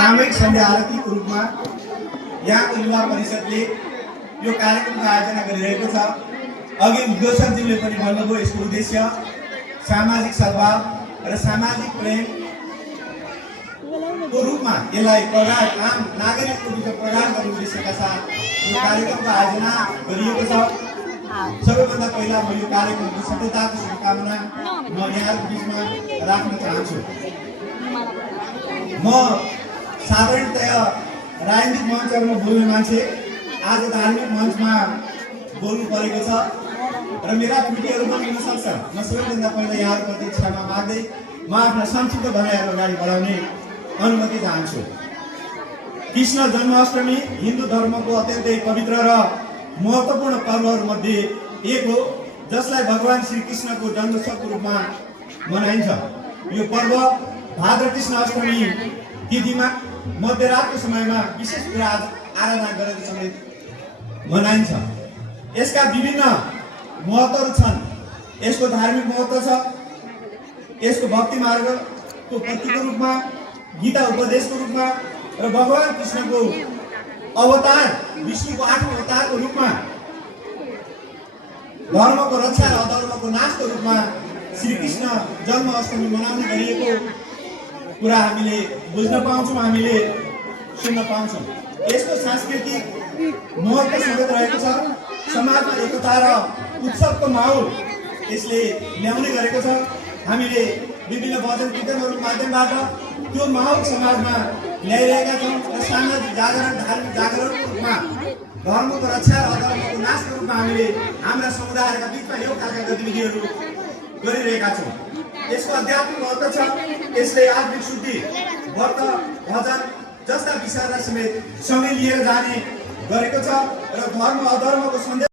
सामूहिक सन्ध्या आरतीको रूपमा यहाँको युवा परिषदले यो कार्यक्रमको आयोजना गरिरहेको छ। अघि गोसरजीले पनि भन्नुभयो यसको उद्देश्य सामाजिक सद्भाव र सामाजिक प्रेमको रूपमा यसलाई प्रगाड आम नागरिकको रूपमा प्रगाड गर्ने उद्देश्यका साथ यो कार्यक्रमको आयोजना गरिएको छ। सबैभन्दा पहिला म यो कार्यक्रमको सफलताको शुभकामना म यहाँहरूको बिचमा राख्न चाहन्छु। म साधारणतया राजनीतिक मञ्चहरूमा बोल्ने मान्छे, आज धार्मिक मञ्चमा बोल्नु परेको छ र मेरा त्रुटिहरू पनि हुन सक्छन्। म सबैभन्दा पहिला यहाँहरूप्रति क्षमा माग्दै म आफ्ना संक्षिप्त भनाइहरू अगाडि बढाउने अनुमति चाहन्छु। कृष्ण जन्माष्टमी हिन्दू धर्मको अत्यन्तै पवित्र र महत्त्वपूर्ण पर्वहरूमध्ये एक हो, जसलाई भगवान श्री कृष्णको जन्मोत्सवको रूपमा मनाइन्छ। यो पर्व भाद्र कृष्ण अष्टमी तिथिमा मध्यरातको समयमा विशेष पूजा आराधना गरेर समेत मनाइन्छ। यसका विभिन्न महत्त्वहरू छन्। यसको धार्मिक महत्त्व छ, यसको भक्ति मार्गको प्रतीकको रूपमा, गीता उपदेशको रूपमा र भगवान कृष्णको अवतार विष्णुको 8औं अवतारको रूपमा, धर्मको रक्षा र अधर्मको नाशको रूपमा श्री कृष्ण जन्म अष्टमी मनाउने गरिएको कुरा हामीले बुझ्न पाउँछौँ, हामीले सुन्न पाउँछौँ। यसको सांस्कृतिक महत्त्व समेत रहेको छ। समाजमा एकता र उत्सवको माहौल यसले ल्याउने गरेको छ। हामीले विभिन्न भजन कीर्तनहरूको माध्यमबाट त्यो माहौल समाजमा ल्याइरहेका छौँ र सामाजिक जागरण, धार्मिक जागरणको रूपमा, धर्मको रक्षा र अधर्मको नाशको रूपमा हामीले हाम्रा समुदायहरूका बिचमा यो खालका गतिविधिहरू गरिरहेका छौँ। यसको आध्यात्मिक महत्त्व छ। यसले आत्मिक शुद्धि, व्रत, भजन जस्ता विषयलाई समेत सँगै लिएर जाने गरेको छ र धर्म अधर्मको सन्देश